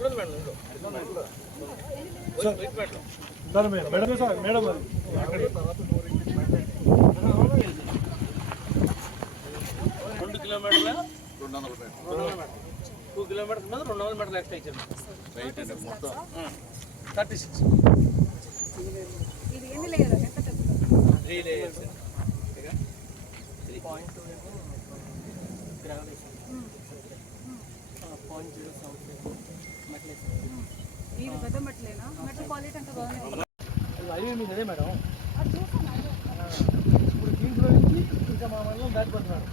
కిలోమీటర్ల 2 కిలోమీటర్స్ మీద 200 మీటర్లు ఎక్స్ట్రా ఇచ్చారు మొత్తం 36 3 లేయర్స్ అదే మేడం ఇప్పుడు దీంట్లో నుంచి ఇంకా మా మండలం దాటిపోతున్నారు.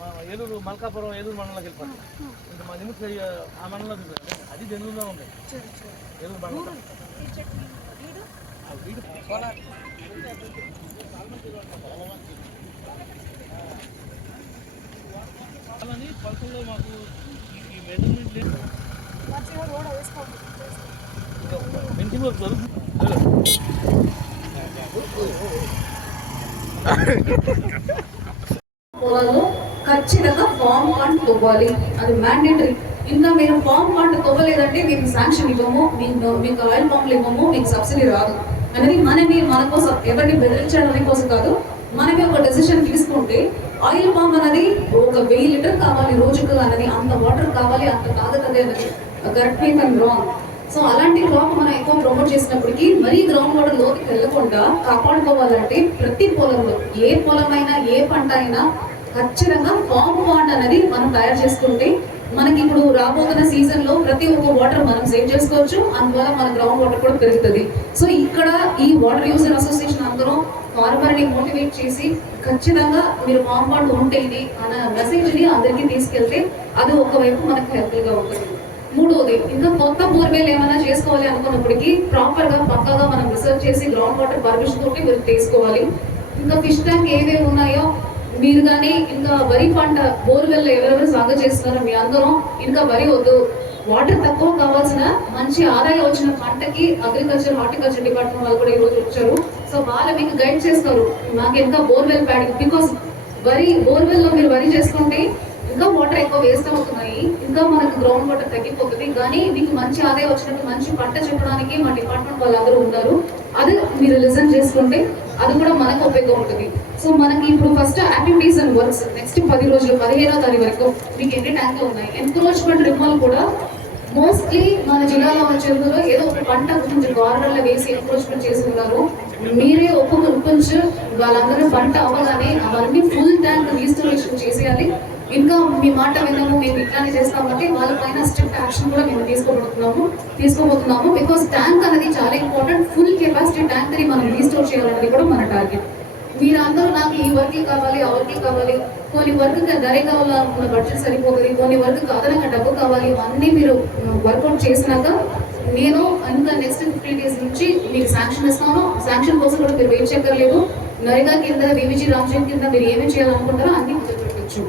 మా ఏలూరు మల్కాపురం ఏలూరు మండలంలోకి వెళ్ళిపోతుంది. ఇంకా మా లిమిట్ ఆ మండలంలో చూసారు. అది జనువులో ఉంది ఏలూరు మండలం. అలాని పలకల్లో మాకు ఈ మెజర్మెంట్ లేదు. పెన్షన్ వర్క్ జరుగుతుంది. ఖచ్చితంగా ఫామ్ వన్ తవ్వాలి, అది మ్యాండేటరీ. ఇంకా మీరు ఫామ్ వన్ తవ్వలేదంటే మీకు శాంక్షన్ ఇవ్వము, మీకు ఆయిల్ పంపులు ఇవ్వము, మీకు సబ్సిడీ రాదు అనేది మన కోసం, ఎవరిని బెదిరించడం కోసం కాదు. మనమే ఒక డెసిషన్ తీసుకుంటే ఆయిల్ పంప్ అనేది ఒక 1000 లీటర్ కావాలి రోజుకు అనేది, అంత వాటర్ కావాలి, అంత తాగతది అనేది. Correct me and wrong. So అలాంటి క్రాప్ మనం ఎక్కువ ప్రమోట్ చేసినప్పటికీ మరీ గ్రౌండ్ వాటర్ లోకి వెళ్ళకుండా కాపాడుకోవాలంటే ప్రతి పొలంలో, ఏ పొలమైనా ఏ పంట అయినా ఖచ్చితంగా ఫామ్ పాండ్ అనేది మనం తయారు చేసుకుంటే మనకి ఇప్పుడు రాబోతున్న సీజన్ లో ప్రతి ఒక్క వాటర్ మనం సేవ్ చేసుకోవచ్చు. అందువల్ల మన గ్రౌండ్ వాటర్ కూడా పెరుగుతుంది. సో ఇక్కడ ఈ వాటర్ యూజర్ అసోసియేషన్ అందరూ ఫార్మర్ ని మోటివేట్ చేసి ఖచ్చితంగా మీరు ఫామ్ పాండ్ ఉంటేనే అన్న మెసేజ్ ని అందరికీ తీసుకెళ్తే అది ఒకవైపు మనకు హెల్ప్ఫుల్ గా ఉంటుంది. మూడోది, ఇంకా కొత్త బోర్వెల్ ఏమైనా చేసుకోవాలి అనుకున్నప్పటికీ ప్రాపర్ గా పక్కాగా మనం రీసెర్చ్ చేసి గ్రౌండ్ వాటర్ పర్మిషన్ తోటి మీరు తీసుకోవాలి. ఇంకా ఫిష్ ట్యాంక్ ఏవేవి ఉన్నాయో మీరు కానీ, ఇంకా వరి పంట బోర్వెల్ ఎవరెవరు సాగు చేస్తున్నారో మీ అందరం ఇంకా వరి వద్దు, వాటర్ తక్కువ కావాల్సిన మంచి ఆదాయం వచ్చిన పంటకి అగ్రికల్చర్ హార్టికల్చర్ డిపార్ట్మెంట్ వాళ్ళు కూడా ఈరోజు వచ్చారు. సో వాళ్ళు మీకు గైడ్ చేస్తారు. మాకు ఇంకా బోర్వెల్ ప్యాడ్, బికాస్ బోర్వెల్ లో మీరు వరి చేసుకుంటే ఇంకా వాటర్ ఎక్కువ వేస్ట్ అవుతున్నాయి, ఇంకా మనకు గ్రౌండ్ వాటర్ తగ్గిపోతుంది. కానీ మీకు మంచి ఆదాయం వచ్చినట్టు మంచి పంట చెప్పడానికి మా డిపార్ట్మెంట్ వాళ్ళందరూ ఉన్నారు. అది మీరు లిసన్ చేసుకుంటే అది కూడా మనకు ఉపయోగం ఉంటుంది. సో మనకి ఇప్పుడు first activities and works next 10 రోజులు 15వ తారీఖు వరకు మీకు ఎన్ని ట్యాంకులు ఉన్నాయి. ఎన్క్రోచ్మెంట్ రిమూవల్ కూడా మోస్ట్లీ మన జిల్లాలో ఉన్న చెరువులో ఏదో ఒక పంట కొంచెం గార్డర్లో వేసి ఎన్క్రోచ్మెంట్ చేసి ఉన్నారు. మీరే ఒప్పుకొంచు వాళ్ళందరూ పంట అవ్వగానే అవన్నీ ఫుల్ ట్యాంక్ రీస్టోరేషన్ చేసేయాలి. ఇంకా మీ మాట విన్నాము, మేము ఇట్లానే చేస్తామంటే వాళ్ళపైన స్ట్రిక్ట్ యాక్షన్ కూడా మేము తీసుకోబోతున్నాము. బికాస్ ట్యాంక్ అనేది చాలా ఇంపార్టెంట్. ఫుల్ కెపాసిటీ ట్యాంక్ ని మనం రీస్టోర్ చేయాలనేది కూడా మన టార్గెట్. మీరందరూ నాకు ఈ వర్క్ కావాలి, ఆ వర్క్ కావాలి, కొన్ని వర్క్ ధర కావాలనుకున్న బడ్జెట్ సరిపోతుంది, కొన్ని వర్క్ అదనంగా డబ్బు కావాలి, ఇవన్నీ మీరు వర్కౌట్ చేసినాక నేను ఇంకా నెక్స్ట్ 50 days నుంచి మీకు శాంక్షన్ ఇస్తాను. శాంక్షన్ కోసం కూడా మీరు వెయిట్ చేయక్కర్లేదు. నరేగా కింద, వివిజీ రామ్జన్ కింద మీరు ఏమేమి చేయాలనుకుంటారో అన్ని మొదలు పెట్టచ్చు.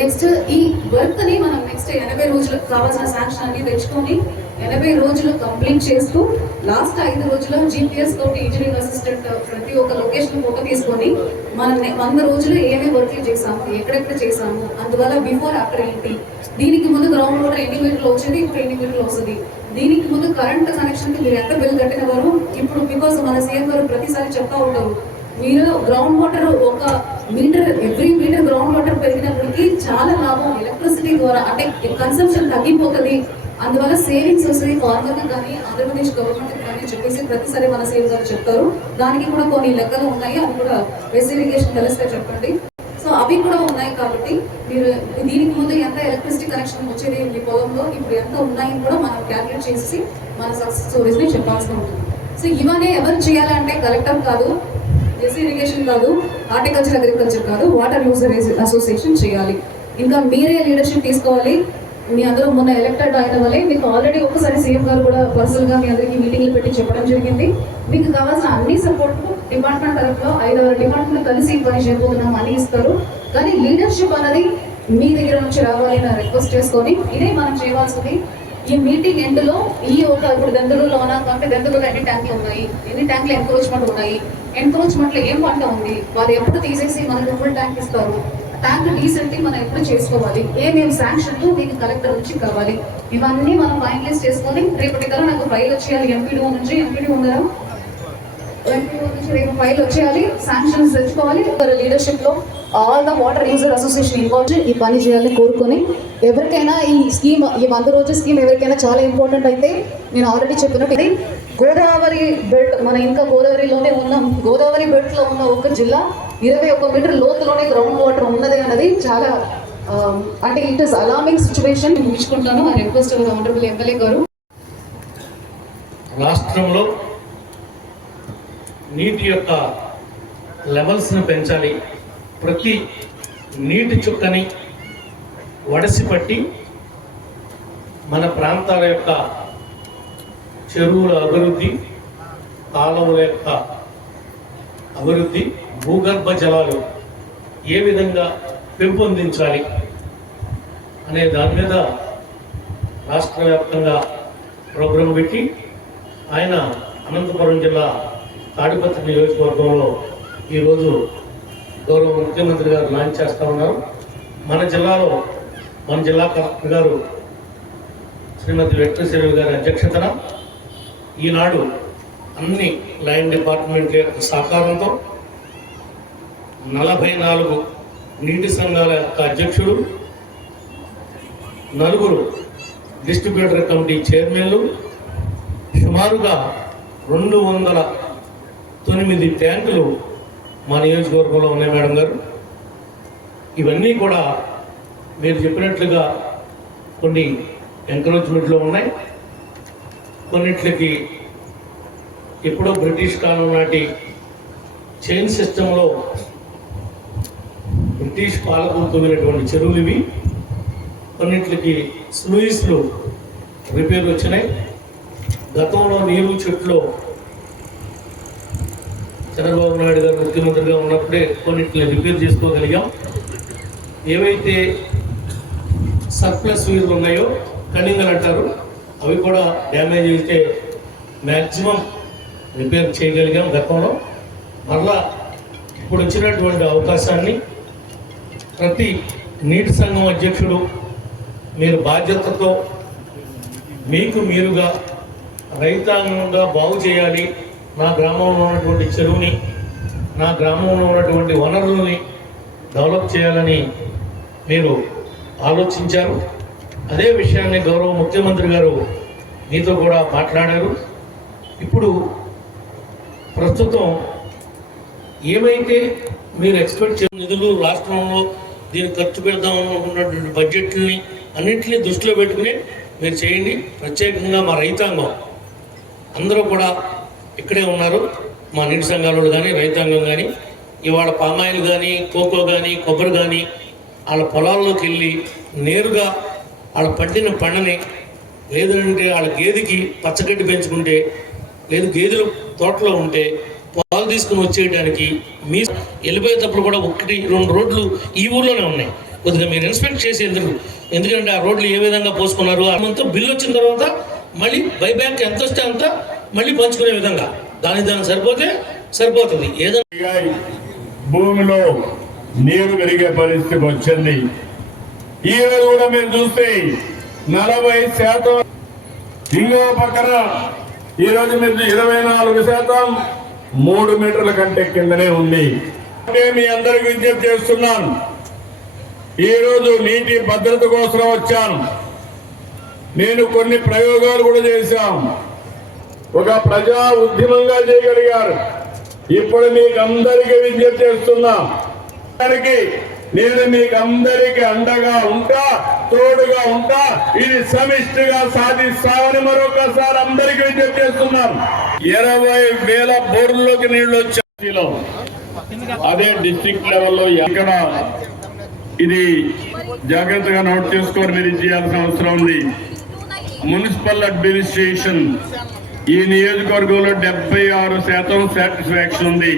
నెక్స్ట్ ఈ వర్క్ ని మనం నెక్స్ట్ 80 రోజులు కావాల్సిన శాంక్షన్ అన్ని తెచ్చుకొని 80 రోజులు కంప్లీట్ చేస్తూ లాస్ట్ 5 రోజుల్లో GPS తోటి ఇంజనీరింగ్ అసిస్టెంట్ ప్రతి ఒక్క లొకేషన్ ఫోటో తీసుకొని మనం 100 రోజులు ఏమేమి వర్క్లు చేసాము, ఎక్కడెక్కడ చేసాము, అందువల్ల బిఫోర్ ఆఫ్టర్ ఏంటి, దీనికి ముందు గ్రౌండ్ వాటర్ ఎన్ని మీటర్లు వచ్చింది, ఇప్పుడు ఎన్ని మీటర్లు వస్తుంది, దీనికి ముందు కరెంట్ కనెక్షన్కి మీరు ఎంత బిల్ కట్టినవారు ఇప్పుడు, బికాస్ మన సీఎం గారు ప్రతిసారి చెప్తా ఉంటారు మీరు గ్రౌండ్ వాటర్ ఒక metre every metre ground water పెరిగినప్పటికీ చాలా లాభం ఎలక్ట్రిసిటీ ద్వారా, అంటే కన్సంప్షన్ తగ్గిపోతుంది, అందువల్ల సేవింగ్స్ వస్తుంది ఫార్మర్కి కానీ ఆంధ్రప్రదేశ్ గవర్నమెంట్కి కానీ చెప్పేసి ప్రతిసారి మన సీఎం గారు చెప్తారు. దానికి కూడా కొన్ని లెక్కలు ఉన్నాయి, అది కూడా వెస్ట్ ఇరిగేషన్ తెలిస్తే చెప్పండి. సో అవి కూడా ఉన్నాయి కాబట్టి మీరు దీనికి ముందు ఎంత ఎలక్ట్రిసిటీ కనెక్షన్ వచ్చేది మీ పొలంలో, ఇప్పుడు ఎంత ఉన్నాయని కూడా మనం క్యాల్కులేట్ చేసి మన సక్సెస్ స్టోరీస్ని చెప్పాల్సి ఉంటుంది. సో ఇవన్నీ ఎవరు చేయాలంటే కలెక్టర్ కాదు, వెస్ట్ ఇరిగేషన్ కాదు, హార్టికల్చర్ అగ్రికల్చర్ కాదు, వాటర్ యూజర్ అసోసియేషన్ చేయాలి. ఇంకా మీరే లీడర్షిప్ తీసుకోవాలి. మీ అందరూ మొన్న ఎలక్టెడ్ అయిన వల్లే మీకు ఆల్రెడీ ఒకసారి సీఎం గారు కూడా పర్సనల్గా మీ అందరికీ మీటింగ్లు పెట్టి చెప్పడం జరిగింది. మీకు కావాల్సిన అన్ని సపోర్ట్ డిపార్ట్మెంట్ తరఫులో 5 డిపార్ట్మెంట్ కలిసి పని చేయబోతున్నాం అని ఇస్తారు. కానీ లీడర్షిప్ అనేది మీ దగ్గర నుంచి రావాలి అని రిక్వెస్ట్ చేసుకొని ఇదే మనం చేయవలసింది. ఈ మీటింగ్ ఎండ్లో ఈ ఒక ఇప్పుడు దెందులలో అంటే దెందులలో ఎన్ని ట్యాంకులు ఉన్నాయి, ఎన్ని ట్యాంకులు ఎన్క్రోచ్మెంట్ ఉన్నాయి, ఎన్క్రోచ్మెంట్లో ఏం పంట ఉంది, వాళ్ళు ఎప్పుడు తీసేసి మనకు ఫుల్ ట్యాంక్ ఇస్తారు, ట్యాంక్ డీసెంట్లీ మనం ఎప్పుడు చేసుకోవాలి, ఏమేమి శాంక్షన్లు మీకు కలెక్టర్ నుంచి కావాలి, ఇవన్నీ మనం ఫైనలైజ్ చేసుకొని రేపటి కల్లా నాకు ఫైల్ వచ్చేయాలి. ఎంపీడీఓ నుంచి రేపు ఫైల్ వచ్చేయాలి, శాంక్షన్స్ తెచ్చుకోవాలి. లీడర్షిప్ లో all the water user association involve ఈ పని చేయాలని కోరుకొని, ఎవరికైనా ఈ స్కీమ్, ఈ 100 రోజుల స్కీమ్ ఎవరికైనా చాలా ఇంపార్టెంట్ అయితే, నేను ఆల్రెడీ చెప్పినట్టు ఇది గోదావరి బెల్ట్, మన ఇంకా గోదావరిలోనే ఉన్నాం. గోదావరి బెల్ట్ లో ఉన్న ఒక జిల్లా 21 మీటర్ లోతులోనే గ్రౌండ్ వాటర్ ఉన్నది అన్నది చాలా అంటే ఇట్ ఇస్ అలార్మింగ్ సిచ్యువేషన్. ఇచ్చుకుంటాను. ఐ రిక్వెస్ట్ ఆనరబుల్ ఎమ్మెల్యే గారు. రాష్ట్రంలో నీటి యొక్క లెవెల్స్ని పెంచాలి. ప్రతి నీటి చుక్కని వడసిపట్టి మన ప్రాంతాల యొక్క చెరువుల అభివృద్ధి, కాలువల యొక్క అభివృద్ధి, భూగర్భ జలాలు ఏ విధంగా పెంపొందించాలి అనే దాని మీద రాష్ట్ర వ్యాప్తంగా ప్రోగ్రాం పెట్టి ఆయన అనంతపురం జిల్లా తాడిపత్రి నియోజకవర్గంలో ఈరోజు గౌరవ ముఖ్యమంత్రి గారు లాంచ్ చేస్తూ ఉన్నారు. మన జిల్లాలో మన జిల్లా కలెక్టర్ గారు శ్రీమతి వెంకటేశ్వర గారి అధ్యక్షతన ఈనాడు అన్ని లైన్ డిపార్ట్మెంట్ యొక్క సహకారంతో 44 నీటి సంఘాల యొక్క అధ్యక్షులు, 4 డిస్ట్రిబ్యూటర్ కమిటీ చైర్మన్లు, సుమారుగా 209 ట్యాంకులు మా నియోజకవర్గంలో ఉన్నాయి మేడం గారు. ఇవన్నీ కూడా మీరు చెప్పినట్లుగా కొన్ని ఎంకరేజ్మెంట్లో ఉన్నాయి, కొన్నిట్లకి ఎప్పుడో బ్రిటిష్ కాలం నాటి చైన్ సిస్టంలో బ్రిటిష్ పాలకులు తవ్వినటువంటి చెరువులు ఇవి. కొన్నిట్లకి స్లూయిస్లు రిపేర్ వచ్చినాయి. గతంలో నీరు చెట్లు చంద్రబాబు నాయుడు గారు ముఖ్యమంత్రిగా ఉన్నప్పుడే కొన్నిటిని రిపేర్ చేసుకోగలిగాం. ఏవైతే సర్ప్లస్ వీర్లు ఉన్నాయో, కన్నింగలు అంటారు, అవి కూడా డ్యామేజ్ అయితే మ్యాక్సిమం రిపేర్ చేయగలిగాం గతంలో. మరలా ఇప్పుడు వచ్చినటువంటి అవకాశాన్ని ప్రతి నీటి సంఘం అధ్యక్షుడు మీరు బాధ్యతతో మీకు మీరుగా రైతాంగంగా బాగు చేయాలి, నా గ్రామంలో ఉన్నటువంటి చెరువుని, నా గ్రామంలో ఉన్నటువంటి వనరులని డెవలప్ చేయాలని మీరు ఆలోచించారు. అదే విషయాన్ని గౌరవ ముఖ్యమంత్రి గారు మీతో కూడా మాట్లాడారు. ఇప్పుడు ప్రస్తుతం ఏమైతే మీరు ఎక్స్పెక్ట్ చేసిన నిధులు రాష్ట్రంలో దీన్ని ఖర్చు పెడదాం అనుకున్నటువంటి బడ్జెట్ని అన్నింటినీ దృష్టిలో పెట్టుకుని మీరు చేయండి. ప్రత్యేకంగా మా రైతాంగం అందరూ కూడా ఇక్కడే ఉన్నారు, మా నీటి సంఘాలు కానీ రైతాంగం కానీ. ఇవాళ పామాయిల్ కానీ, కోకో కానీ, కొబ్బరి కానీ వాళ్ళ పొలాల్లోకి వెళ్ళి నేరుగా వాళ్ళ పండిన పండని, లేదంటే వాళ్ళ గేదెకి పచ్చగడ్డి పెంచుకుంటే, లేదు గేదెలు తోటలో ఉంటే పాలు తీసుకుని వచ్చేయడానికి మీ వెళ్ళిపోయేటప్పుడు కూడా 1-2 రోడ్లు ఈ ఊర్లోనే ఉన్నాయి. కొద్దిగా మీరు ఇన్స్పెక్ట్ చేసి ఎందుకంటే ఆ రోడ్లు ఏ విధంగా పోసుకున్నారు, అంతా బిల్లు వచ్చిన తర్వాత మళ్ళీ బైబ్యాక్ ఎంత వస్తే అంత మళ్ళీ పంచుకునే విధంగా దానికి సరిపోతే సరిపోతుంది. ఏదైనా భూమిలో నీరు పెరిగే పరిస్థితి వచ్చింది. ఈ రోజు కూడా మీరు చూస్తే 40%, ఇంకో పక్కన ఈరోజు మీరు 24% 3 మీటర్ల కంటే కిందనే ఉంది. అంటే మీ అందరికి విజ్ఞప్తి చేస్తున్నాను, ఈరోజు నీటి భద్రత కోసం వచ్చాను. నేను కొన్ని ప్రయోగాలు కూడా చేశాం, ఒక ప్రజా ఉద్యమంగా చేయగలిగారు. ఇప్పుడు మీకు అందరికీ విజ్ఞప్తి చేస్తున్నా, నేను మీకు అందరికీ అండగా ఉంటా, తోడుగా ఉంటా. ఇది సమిష్టిగా సాధిస్తామని మరొకసారి అందరికీ విజ్ఞప్తి చేస్తున్నాం. 20,000 బోర్లలోకి నీళ్లు వచ్చాయి. అదే డిస్ట్రిక్ట్ లెవెల్లో ఇక్కడ ఇది జాగ్రత్తగా నోట్ చేసుకొని మీరు చేయాల్సిన అవసరం ఉంది. మున్సిపల్ అడ్మినిస్ట్రేషన్ ఈ నియోజకవర్గంలో 76% సాటిస్ఫాక్షన్ ఉంది.